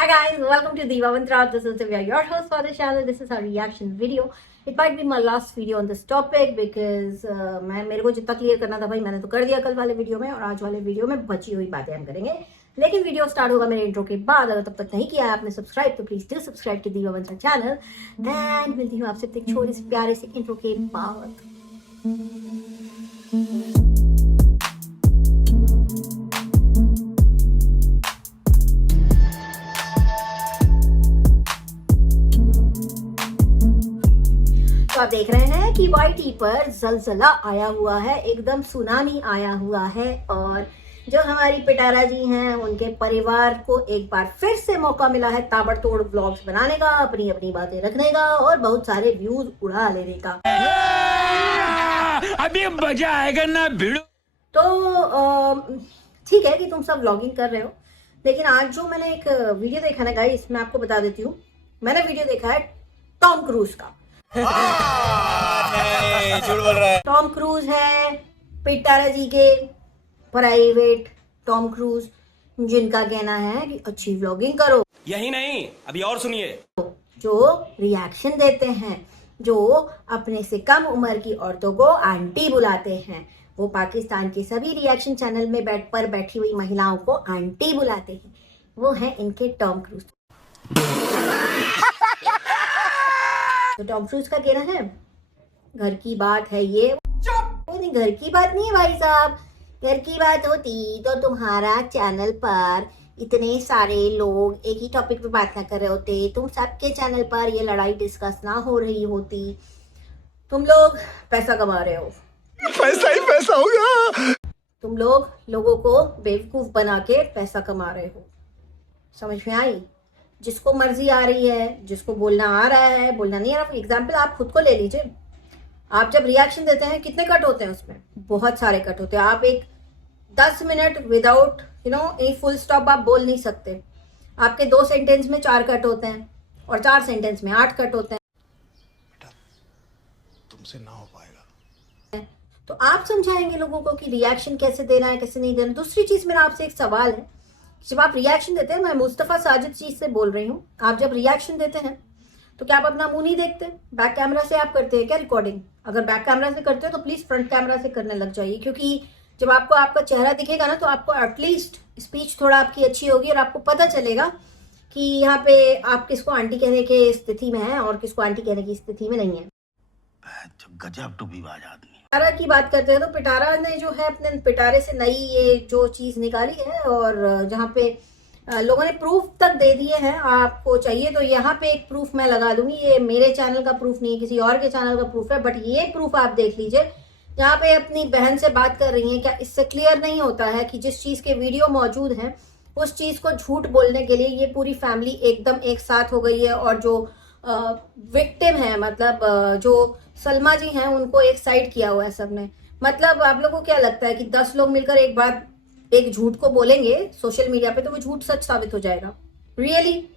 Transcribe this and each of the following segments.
Hi guys, welcome to Diva Mantra. This is Divya, your host for the channel. This is our reaction video. It might be my last video on this topic because मेरे को जितना clear करना था भाई मैंने तो कर दिया कल वाले वीडियो में, और आज वाले वीडियो में बची हुई बातें हम करेंगे. लेकिन वीडियो स्टार्ट होगा मेरे इंट्रो के बाद. अगर तब तक नहीं किया है आपने सब्सक्राइब तो प्लीज डू सब्सक्राइब टू दीवा मंत्रा चैनल. एंड मिलती हूँ आपसे एक छोटे से प्यारे से इंट्रो के बाद. आप देख रहे हैं कि वाईटी पर जलजला आया हुआ है, एकदम सुनामी आया हुआ है. और जो हमारी पिटारा जी हैं उनके परिवार को एक बार फिर से मौका मिला है ताबड़तोड़ व्लॉग्स बनाने का, अपनी अपनी बातें रखने का और बहुत सारे व्यूज उड़ा लेने का. अभी मजा आएगा ना भिड़ो. तो ठीक है कि तुम सब व्लॉगिंग कर रहे हो, लेकिन आज जो मैंने एक वीडियो देखा ना गाइस, मैं आपको बता देती हूँ. मैंने वीडियो देखा है टॉम क्रूज का. नहीं, झूठ बोल रहा है. टॉम क्रूज है पिटारा जी के प्राइवेट टॉम क्रूज, जिनका कहना है कि अच्छी व्लॉगिंग करो. यही नहीं, अभी और सुनिए. जो रिएक्शन देते हैं, जो अपने से कम उम्र की औरतों को आंटी बुलाते हैं, वो पाकिस्तान के सभी रिएक्शन चैनल में बैठी हुई महिलाओं को आंटी बुलाते हैं, वो है इनके टॉम क्रूज. तो टॉम क्रूज का कहना है घर की बात है ये. नहीं, घर की बात नहीं है भाई साहब. घर की बात होती तो तुम्हारा चैनल पर इतने सारे लोग एक ही टॉपिक पे बात ना कर रहे होते, तुम सबके चैनल पर ये लड़ाई डिस्कस ना हो रही होती. तुम लोग पैसा कमा रहे हो, पैसा ही पैसा होगा. तुम लोग लोगों को बेवकूफ बना के पैसा कमा रहे हो. समझ में आई? जिसको मर्जी आ रही है, जिसको बोलना आ रहा है, बोलना नहीं आ रहा. एग्जाम्पल आप खुद को ले लीजिए. आप जब रिएक्शन देते हैं कितने कट होते हैं उसमें? बहुत सारे कट होते हैं. आप एक 10 मिनट विदाउट एक फुल स्टॉप आप बोल नहीं सकते. आपके 2 सेंटेंस में 4 कट होते हैं और 4 सेंटेंस में 8 कट होते हैं. बेटा, तुमसे ना हो पाएगा. तो आप समझाएंगे लोगों को कि रिएक्शन कैसे देना है, कैसे नहीं देना. दूसरी चीज मेरा आपसे एक सवाल है. जब आप रिएक्शन देते हैं, मैं मुस्तफा साजिद जी से बोल रही हूँ, आप जब रिएक्शन देते हैं तो क्या आप अपना मुंह नहीं देखते? बैक कैमरा से आप करते हैं क्या रिकॉर्डिंग? अगर बैक कैमरा से करते हो तो प्लीज फ्रंट कैमरा से करने लग जाइए, क्योंकि जब आपको आपका चेहरा दिखेगा ना तो आपको एटलीस्ट स्पीच थोड़ा आपकी अच्छी होगी और आपको पता चलेगा कि यहाँ पे आप किसको आंटी कहने की स्थिति में है और किसको आंटी कहने की स्थिति में नहीं है. गजब टूबीबाज आदमी. पिटारा की बात करते हैं तो पिटारा ने जो है अपने पिटारे से नई ये जो चीज निकाली है, और जहाँ पे लोगों ने प्रूफ तक दे दिए हैं. आपको चाहिए तो यहाँ पे एक प्रूफ मैं लगा दूंगी. ये मेरे चैनल का प्रूफ नहीं है, किसी और के चैनल का प्रूफ है, बट ये प्रूफ आप देख लीजिए. यहाँ पे अपनी बहन से बात कर रही हैं. क्या इससे क्लियर नहीं होता है कि जिस चीज के वीडियो मौजूद हैं उस चीज को झूठ बोलने के लिए ये पूरी फैमिली एकदम एक साथ हो गई है, और जो विक्टिम है, मतलब जो सलमा जी हैं, उनको एक साइड किया हुआ है सबने. मतलब आप लोगों को क्या लगता है कि 10 लोग मिलकर एक बात एक झूठ को बोलेंगे सोशल मीडिया पे तो वो झूठ सच साबित हो जाएगा? रियली?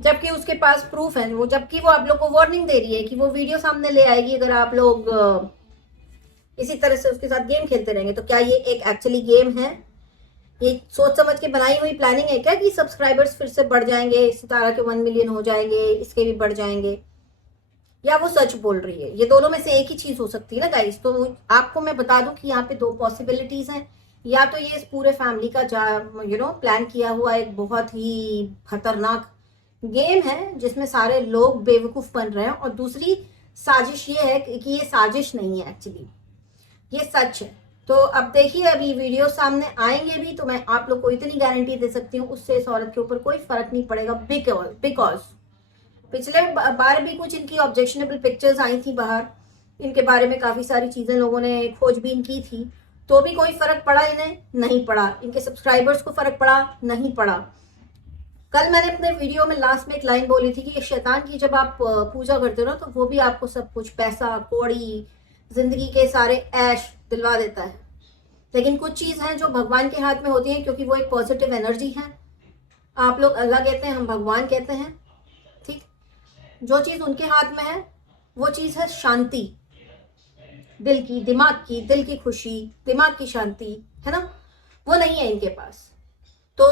जबकि उसके पास प्रूफ है, वो जबकि वो आप लोग को वार्निंग दे रही है कि वो वीडियो सामने ले आएगी अगर आप लोग इसी तरह से उसके साथ गेम खेलते रहेंगे. तो क्या ये एक एक्चुअली गेम है? ये सोच समझ के बनाई हुई प्लानिंग है क्या कि सब्सक्राइबर्स फिर से बढ़ जाएंगे, सितारा के 1 मिलियन हो जाएंगे, इसके भी बढ़ जाएंगे, या वो सच बोल रही है? ये दोनों में से एक ही चीज हो सकती है ना गाइस. तो आपको मैं बता दूं कि यहाँ पे 2 पॉसिबिलिटीज हैं. या तो ये इस पूरे फैमिली का प्लान किया हुआ एक बहुत ही खतरनाक गेम है जिसमें सारे लोग बेवकूफ बन रहे हैं, और दूसरी साजिश ये है कि ये साजिश नहीं है, एक्चुअली ये सच है. तो अब देखिए, अभी वीडियो सामने आएंगे भी तो मैं आप लोग को इतनी गारंटी दे सकती हूँ उससे इस औरत के ऊपर कोई फर्क नहीं पड़ेगा. बिकॉज पिछले बार भी कुछ इनकी ऑब्जेक्शनेबल पिक्चर्स आई थी बाहर, इनके बारे में काफी सारी चीजें लोगों ने खोजबीन की थी, तो भी कोई फर्क पड़ा इन्हें? नहीं पड़ा. इनके सब्सक्राइबर्स को फर्क पड़ा? नहीं पड़ा. कल मैंने अपने वीडियो में लास्ट में एक लाइन बोली थी कि शैतान की जब आप पूजा करते हो ना तो वो भी आपको सब कुछ, पैसा कौड़ी, जिंदगी के सारे ऐश दिलवा देता है. लेकिन कुछ चीज हैं जो भगवान के हाथ में होती है, क्योंकि वो एक पॉजिटिव एनर्जी है. आप लोग अल्लाह कहते हैं, हम भगवान कहते हैं. ठीक, जो चीज उनके हाथ में है वो चीज है शांति, दिल की, दिमाग की, दिल की खुशी, दिमाग की शांति, है ना? वो नहीं है इनके पास. तो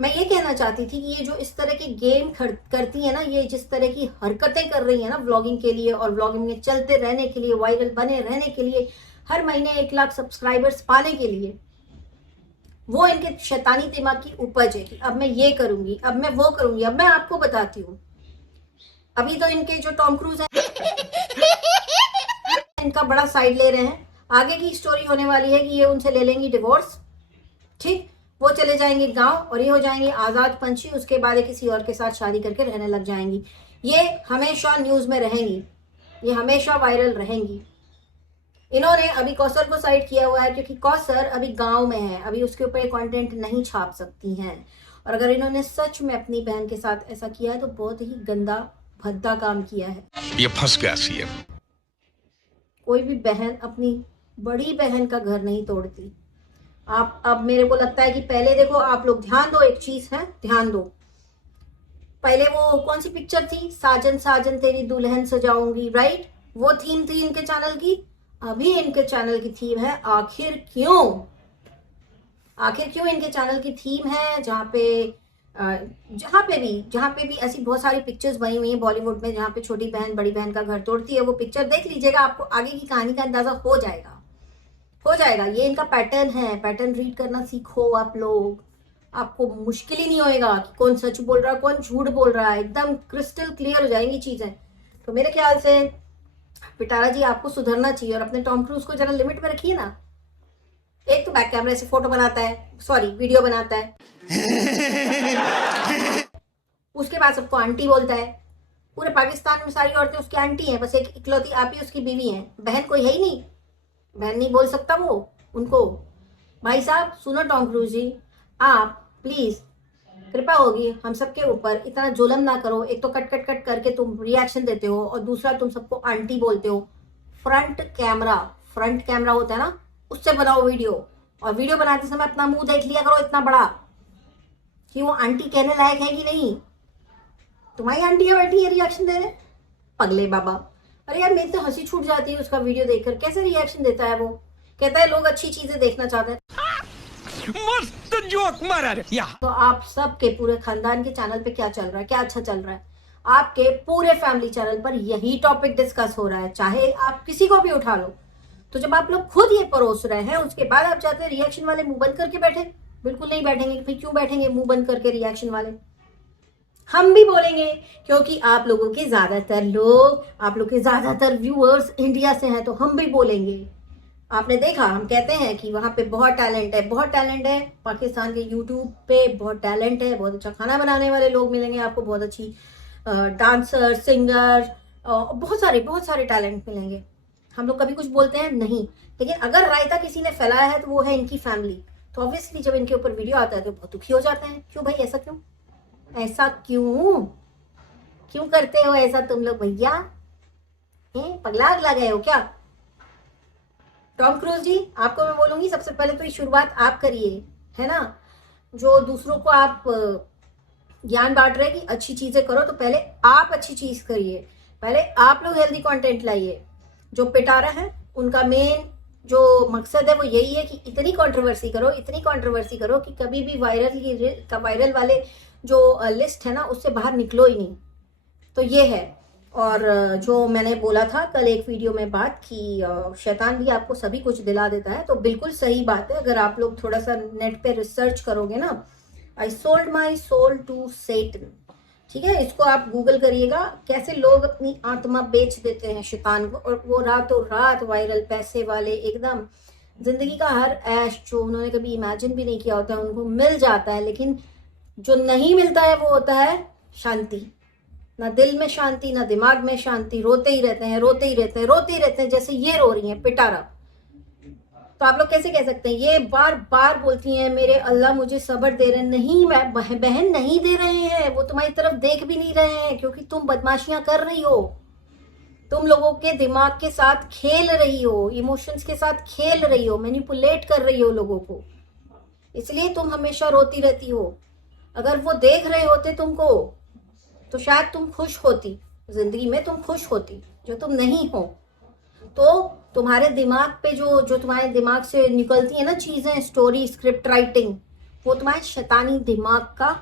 मैं ये कहना चाहती थी कि ये जो इस तरह के गेम करती है ना, ये जिस तरह की हरकतें कर रही है ना व्लॉगिंग के लिए और व्लॉगिंग में चलते रहने के लिए, वायरल बने रहने के लिए, हर महीने 1 लाख सब्सक्राइबर्स पाने के लिए, वो इनके शैतानी दिमाग की उपज है कि अब मैं ये करूंगी, अब मैं वो करूंगी। अब मैं आपको बताती हूँ, अभी तो इनके जो टॉम क्रूज है इनका बड़ा साइड ले रहे हैं। आगे की स्टोरी होने वाली है कि ये उनसे ले लेंगी डिवोर्स, ठीक, वो चले जाएंगे गांव और ये हो जाएंगे आजाद पंछी। उसके बाद ये किसी और के साथ शादी करके रहने लग जाएंगी। ये हमेशा न्यूज में रहेंगी, ये हमेशा वायरल रहेंगी। इन्होंने अभी कौसर को साइड किया हुआ है क्योंकि कौसर अभी गांव में है, अभी उसके ऊपर कंटेंट नहीं छाप सकती हैं। और अगर इन्होंने सच में अपनी बहन के साथ ऐसा किया है तो बहुत ही गंदा भद्दा काम किया है। ये फंस गया सीएम। कोई भी बहन अपनी बड़ी बहन का घर नहीं तोड़ती। आप अब मेरे को लगता है कि पहले देखो, आप लोग ध्यान दो, एक चीज है, ध्यान दो। पहले वो कौन सी पिक्चर थी, साजन साजन तेरी दुल्हन सजाऊंगी, राइट, वो थीम थी इनके चैनल की। अभी इनके चैनल की थीम है आखिर क्यों इनके चैनल की थीम है जहाँ पे भी ऐसी बहुत सारी पिक्चर्स बनी हुई है बॉलीवुड में जहाँ पे छोटी बहन बड़ी बहन का घर तोड़ती है। वो पिक्चर देख लीजिएगा, आपको आगे की कहानी का अंदाजा हो जाएगा। ये इनका पैटर्न है, पैटर्न रीड करना सीखो आप लोग। आपको मुश्किल ही नहीं होएगा कि कौन सच बोल रहा है कौन झूठ बोल रहा है, एकदम क्रिस्टल क्लियर हो जाएंगी चीजें। तो मेरे ख्याल से पिटारा जी आपको सुधरना चाहिए और अपने टॉम क्रूज को जरा लिमिट में रखिए ना। एक तो बैक कैमरे से फोटो बनाता है, सॉरी वीडियो बनाता है, उसके बाद सबको आंटी बोलता है। पूरे पाकिस्तान में सारी औरतें उसकी आंटी हैं, बस एक इकलौती आप ही उसकी बीवी हैं, बहन कोई है ही नहीं। बहन नहीं बोल सकता वो उनको। भाई साहब सुनो टॉम क्रूज जी, आप प्लीज कृपा होगी हम सबके ऊपर इतना जुल्म ना करो। एक तो कट कट कट करके तुम रिएक्शन देते हो और दूसरा तुम सबको आंटी बोलते हो। फ्रंट कैमरा होता है ना, उससे बनाओ वीडियो, और वीडियो बनाते समय अपना मुंह देख लिया करो इतना बड़ा कि वो आंटी कहने लायक है कि नहीं। तुम्हारी आंटी है बैठी है रिएक्शन दे रहे, पगले बाबा। अरे यार मेरी तो हंसी छूट जाती है उसका वीडियो देखकर, कैसे रिएक्शन देता है वो। कहता है लोग अच्छी चीजें देखना चाहते हैं। मस्त जोक मारा रे। तो आप सबके पूरे खानदान के चैनल पे क्या चल रहा है, क्या अच्छा चल रहा है? आपके पूरे फैमिली चैनल पर यही टॉपिक डिस्कस हो रहा है, चाहे आप किसी को भी उठा लो। तो जब आप लोग खुद ये परोस रहे हैं, उसके बाद आप चाहते हैं रिएक्शन वाले मुंह बंद करके बैठे। बिल्कुल नहीं बैठेंगे। भाई क्यों बैठेंगे मुंह बंद करके रिएक्शन वाले? हम भी बोलेंगे क्योंकि आप लोगों के ज्यादातर व्यूअर्स इंडिया से हैं, तो हम भी बोलेंगे। आपने देखा, हम कहते हैं कि वहां पे बहुत टैलेंट है। पाकिस्तान के यूट्यूब पे बहुत टैलेंट है, बहुत अच्छा खाना बनाने वाले लोग मिलेंगे आपको, बहुत अच्छी डांसर, सिंगर, बहुत सारे टैलेंट मिलेंगे। हम लोग कभी कुछ बोलते हैं नहीं, लेकिन अगर रायता किसी ने फैलाया है तो वो है इनकी फैमिली। तो ऑब्वियसली जब इनके ऊपर वीडियो आता है तो बहुत दुखी हो जाते हैं। क्यों भाई, ऐसा क्यों करते हो ऐसा तुम लोग भैया? पगला गए हो क्या? टॉम क्रूज जी आपको मैं बोलूंगी, सबसे पहले तो ये शुरुआत आप करिए, है ना। जो दूसरों को आप ज्ञान बांट रहे कि अच्छी चीजें करो, तो पहले आप अच्छी चीज करिए, पहले आप लोग हेल्दी कंटेंट लाइए। जो पिटारा है उनका मेन जो मकसद है वो यही है कि इतनी कंट्रोवर्सी करो कि कभी भी वायरल वाले जो लिस्ट है ना उससे बाहर निकलो ही नहीं। तो ये है। और जो मैंने बोला था कल एक वीडियो में बात की, शैतान भी आपको सभी कुछ दिला देता है, तो बिल्कुल सही बात है। अगर आप लोग थोड़ा सा नेट पे रिसर्च करोगे ना, I sold my soul to Satan, ठीक है, इसको आप गूगल करिएगा, कैसे लोग अपनी आत्मा बेच देते हैं शैतान को, और वो रातों रात वायरल पैसे वाले एकदम जिंदगी का हर ऐश जो उन्होंने कभी इमेजिन भी नहीं किया होता है उनको मिल जाता है। लेकिन जो नहीं मिलता है वो होता है शांति। ना दिल में शांति, ना दिमाग में शांति, रोते ही रहते हैं जैसे ये रो रही हैं पिटारा। तो आप लोग कैसे कह सकते हैं? ये बार बार बोलती हैं मेरे अल्लाह मुझे सब्र दे रहे हैं। नहीं बहन नहीं दे रहे हैं, वो तुम्हारी तरफ देख भी नहीं रहे हैं, क्योंकि तुम बदमाशियां कर रही हो, तुम लोगों के दिमाग के साथ खेल रही हो, इमोशंस के साथ खेल रही हो, मैनिपुलेट कर रही हो लोगों को, इसलिए तुम हमेशा रोती रहती हो। अगर वो देख रहे होते तुमको तो शायद तुम खुश होती, जिंदगी में तुम खुश होती, जो तुम नहीं हो। तो तुम्हारे दिमाग पे जो तुम्हारे दिमाग से निकलती है ना चीजें, स्टोरी, स्क्रिप्ट राइटिंग, वो तुम्हारे शैतानी दिमाग का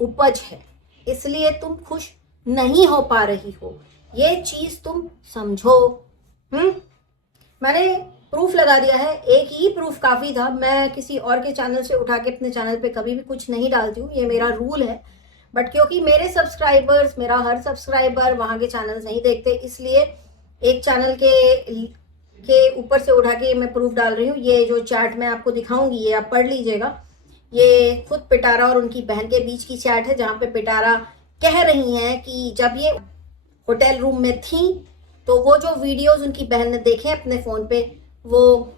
उपज है, इसलिए तुम खुश नहीं हो पा रही हो। ये चीज तुम समझो। मैंने प्रूफ लगा दिया है, एक ही प्रूफ काफी था। मैं किसी और के चैनल से उठा के अपने चैनल पे कभी भी कुछ नहीं डालती हूँ, ये मेरा रूल है। बट क्योंकि मेरे सब्सक्राइबर्स, मेरा हर सब्सक्राइबर वहां के चैनल नहीं देखते, इसलिए एक चैनल के ऊपर से उठा के मैं प्रूफ डाल रही हूँ। ये जो चैट मैं आपको दिखाऊंगी, ये आप पढ़ लीजिएगा। ये खुद पिटारा और उनकी बहन के बीच की चैट है, जहां पे पिटारा कह रही हैं कि जब ये होटल रूम में थी तो वो जो वीडियोस उनकी बहन ने देखे अपने फोन पे, वो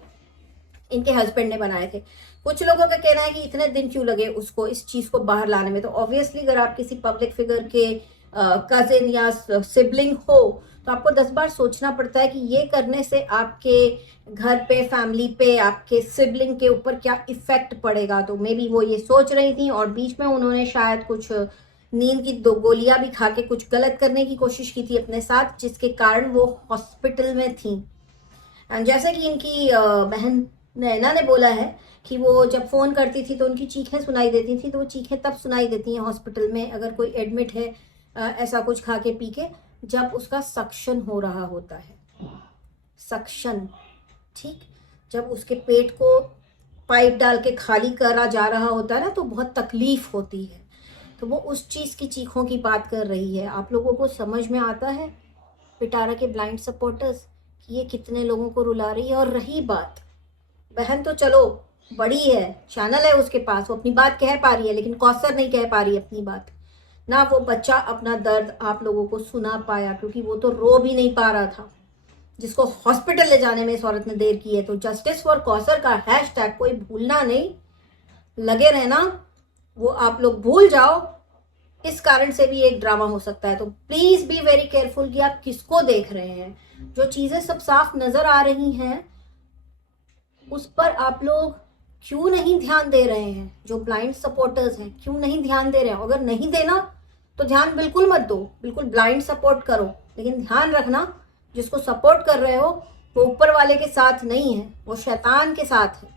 इनके हस्बैंड ने बनाए थे। कुछ लोगों का कहना है कि इतने दिन क्यों लगे उसको इस चीज को बाहर लाने में। तो ऑब्वियसली अगर आप किसी पब्लिक फिगर के कजिन या सिबलिंग हो तो आपको 10 बार सोचना पड़ता है कि ये करने से आपके घर पे, फैमिली पे, आपके सिबलिंग के ऊपर क्या इफेक्ट पड़ेगा। तो मे बी वो ये सोच रही थी और बीच में उन्होंने शायद कुछ नींद की 2 गोलियां भी खा के कुछ गलत करने की कोशिश की थी अपने साथ, जिसके कारण वो हॉस्पिटल में थी। एंड जैसे कि इनकी बहन नैना ने बोला है कि वो जब फोन करती थी तो उनकी चीखें सुनाई देती थी। तो वो चीखें तब सुनाई देती हैं हॉस्पिटल में अगर कोई एडमिट है ऐसा कुछ खा के पी के, जब उसका सक्शन हो रहा होता है। सक्शन, ठीक, जब उसके पेट को पाइप डाल के खाली करा जा रहा होता है ना, तो बहुत तकलीफ होती है। तो वो उस चीज की चीखों की बात कर रही है। आप लोगों को समझ में आता है पिटारा के ब्लाइंड सपोर्टर्स कि ये कितने लोगों को रुला रही है। और रही बात, बहन तो चलो बड़ी है, चैनल है उसके पास, वो अपनी बात कह पा रही है, लेकिन कौसर नहीं कह पा रही अपनी बात ना। वो बच्चा अपना दर्द आप लोगों को सुना पाया, क्योंकि वो तो रो भी नहीं पा रहा था, जिसको हॉस्पिटल ले जाने में इस औरत ने देर की है। तो जस्टिस फॉर कौसर का हैशटैग कोई भूलना नहीं, लगे रहना। वो आप लोग भूल जाओ, इस कारण से भी एक ड्रामा हो सकता है। तो प्लीज बी वेरी केयरफुल कि आप किसको देख रहे हैं। जो चीजें सब साफ नजर आ रही हैं उस पर आप लोग क्यों नहीं ध्यान दे रहे हैं। जो ब्लाइंड सपोर्टर्स हैं क्यों नहीं ध्यान दे रहे हैं। अगर नहीं देना तो ध्यान बिल्कुल मत दो, बिल्कुल ब्लाइंड सपोर्ट करो, लेकिन ध्यान रखना जिसको सपोर्ट कर रहे हो वो ऊपर वाले के साथ नहीं है, वो शैतान के साथ है।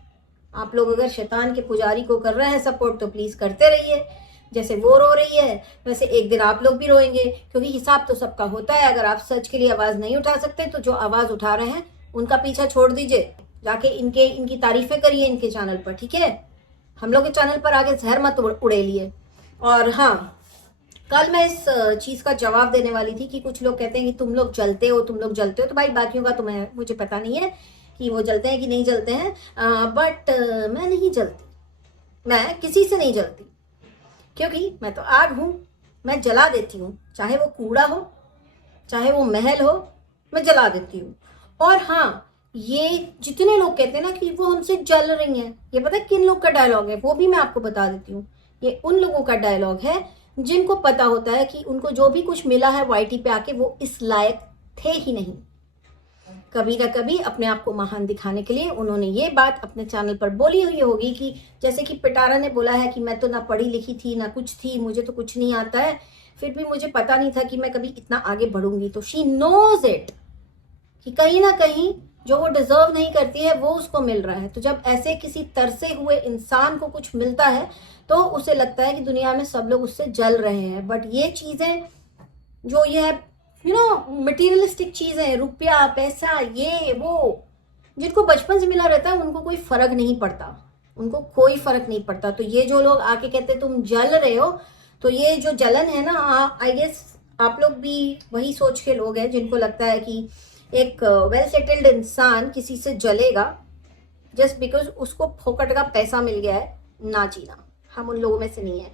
आप लोग अगर शैतान के पुजारी को कर रहे हैं सपोर्ट तो प्लीज करते रहिए। जैसे वो रो रही है वैसे एक दिन आप लोग भी रोएंगे, क्योंकि हिसाब तो सबका होता है। अगर आप सच के लिए आवाज नहीं उठा सकते तो जो आवाज उठा रहे हैं उनका पीछा छोड़ दीजिए, जाके इनकी तारीफें करिए इनके चैनल पर, ठीक है। हम लोग के चैनल पर आगे जहर मत उड़ेलिए। और हाँ, कल मैं इस चीज का जवाब देने वाली थी कि कुछ लोग कहते हैं कि तुम लोग जलते हो, तुम लोग जलते हो। तो भाई बाकियों का तुम्हें मुझे पता नहीं है कि वो जलते हैं कि नहीं जलते हैं, बट मैं नहीं जलती, मैं किसी से नहीं जलती, क्योंकि मैं तो आग हूं, मैं जला देती हूँ। चाहे वो कूड़ा हो, चाहे वो महल हो, मैं जला देती हूँ। और हाँ, ये जितने लोग कहते हैं ना कि वो हमसे जल रही हैं, ये पता है किन लोग का डायलॉग है, वो भी मैं आपको बता देती हूँ। ये उन लोगों का डायलॉग है जिनको पता होता है कि उनको जो भी कुछ मिला है वाईटी पे आके वो इस लायक थे ही नहीं। कभी ना कभी अपने आप को महान दिखाने के लिए उन्होंने ये बात अपने चैनल पर बोली हुई होगी कि जैसे कि पिटारा ने बोला है कि मैं तो ना पढ़ी लिखी थी ना कुछ थी, मुझे तो कुछ नहीं आता है, फिर भी मुझे पता नहीं था कि मैं कभी इतना आगे बढ़ूंगी। तो शी नोज इट कि कहीं ना कहीं जो वो डिजर्व नहीं करती है वो उसको मिल रहा है। तो जब ऐसे किसी तरसे हुए इंसान को कुछ मिलता है तो उसे लगता है कि दुनिया में सब लोग उससे जल रहे हैं। बट ये चीजें जो ये है मटेरियलिस्टिक चीजें, रुपया, पैसा, ये वो, जिनको बचपन से मिला रहता है उनको कोई फर्क नहीं पड़ता, उनको कोई फर्क नहीं पड़ता। तो ये जो लोग आके कहते तुम जल रहे हो, तो ये जो जलन है ना, आई गेस आप लोग भी वही सोच के लोग हैं जिनको लगता है कि एक वेल सेटल्ड इंसान किसी से जलेगा जस्ट बिकॉज उसको फोकट का पैसा मिल गया है। ना जीना, हम उन लोगों में से नहीं है।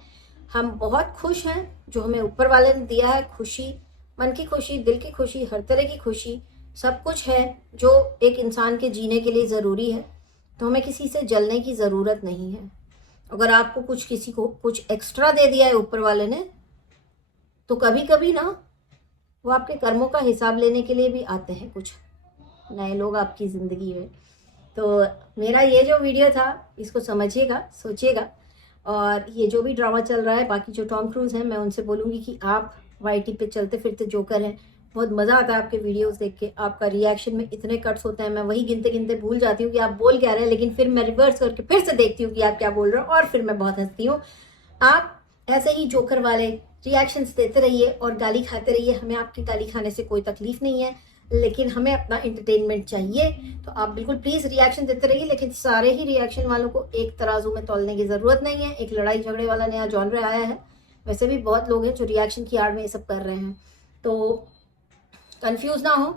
हम बहुत खुश हैं जो हमें ऊपर वाले ने दिया है, खुशी, मन की खुशी, दिल की खुशी, हर तरह की खुशी, सब कुछ है जो एक इंसान के जीने के लिए ज़रूरी है। तो हमें किसी से जलने की ज़रूरत नहीं है। अगर आपको कुछ, किसी को कुछ एक्स्ट्रा दे दिया है ऊपर वाले ने, तो कभी कभी ना वो आपके कर्मों का हिसाब लेने के लिए भी आते हैं कुछ नए लोग आपकी ज़िंदगी में। तो मेरा ये जो वीडियो था इसको समझिएगा, सोचिएगा। और ये जो भी ड्रामा चल रहा है, बाकी जो टॉम क्रूज हैं, मैं उनसे बोलूँगी कि आप वाईटी पे चलते फिरते जोकर हैं, बहुत मज़ा आता है आपके वीडियोस देख के। आपका रिएक्शन में इतने कट्स होते हैं, मैं वही गिनते गिनते भूल जाती हूँ कि आप बोल क्या रहे हैं, लेकिन फिर मैं रिवर्स करके फिर से देखती हूँ कि आप क्या बोल रहे हो और फिर मैं बहुत हंसती हूँ। आप ऐसे ही जोकर वाले रिएक्शंस देते रहिए और गाली खाते रहिए। हमें आपकी गाली खाने से कोई तकलीफ नहीं है, लेकिन हमें अपना एंटरटेनमेंट चाहिए। तो आप बिल्कुल प्लीज़ रिएक्शन देते रहिए, लेकिन सारे ही रिएक्शन वालों को एक तराजू में तौलने की ज़रूरत नहीं है। एक लड़ाई झगड़े वाला नया जॉनर आया है, वैसे भी बहुत लोग हैं जो रिएक्शन की आड़ में ये सब कर रहे हैं, तो कंफ्यूज ना हो।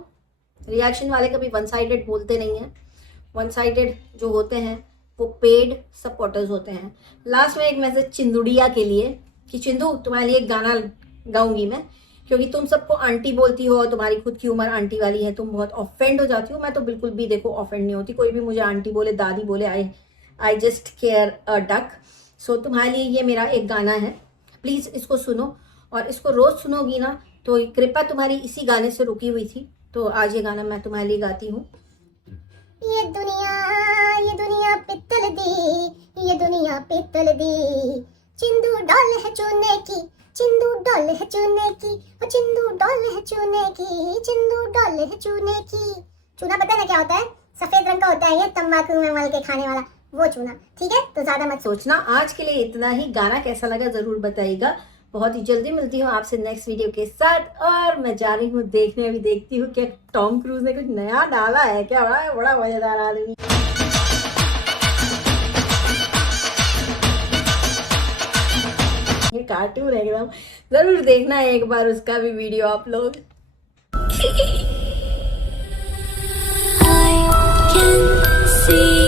रिएक्शन वाले कभी वन साइडेड बोलते नहीं हैं। वन साइडेड जो होते हैं वो पेड सपोर्टर्स होते हैं। लास्ट में एक मैसेज चिंदुड़िया के लिए कि चिंदू तुम्हारे लिए एक गाना गाऊंगी मैं, क्योंकि तुम सबको आंटी बोलती हो और तुम्हारी खुद की उम्र आंटी वाली है, तुम बहुत ऑफेंड हो जाती हो। मैं तो बिल्कुल भी देखो ऑफेंड नहीं होती, कोई भी मुझे आंटी बोले दादी बोले, I just care a duck. So तुम्हारे लिए ये मेरा एक गाना है, प्लीज़ इसको सुनो, और इसको रोज़ सुनोगी ना तो कृपा तुम्हारी इसी गाने से रुकी हुई थी। तो आज ये गाना मैं तुम्हारे लिए गाती हूँ। ये दुनिया पित्तल दी, ये दुनिया पित्तल दी, चिंदू डॉल है चूने की, चिंदू डॉल है चूने की, ओ चिंदू डॉल है चूने की, चिंदू डॉल है चूने की। चूना पता है ना क्या होता है? सफेद रंग का होता है, ये तंबाकू में मल के खाने वाला वो चूना, ठीक है? तो ज्यादा मत सोचना। आज के लिए इतना ही। गाना कैसा लगा जरूर बताइएगा। बहुत ही जल्दी मिलती हूँ आपसे नेक्स्ट वीडियो के साथ, और मैं जा रही हूँ देखने, अभी देखती हूँ क्या टॉम क्रूज ने कुछ नया डाला है क्या। बड़ा मजेदार आदमी। ये कार्टून है एकदम, जरूर देखना एक बार उसका भी वीडियो आप लोग। I can see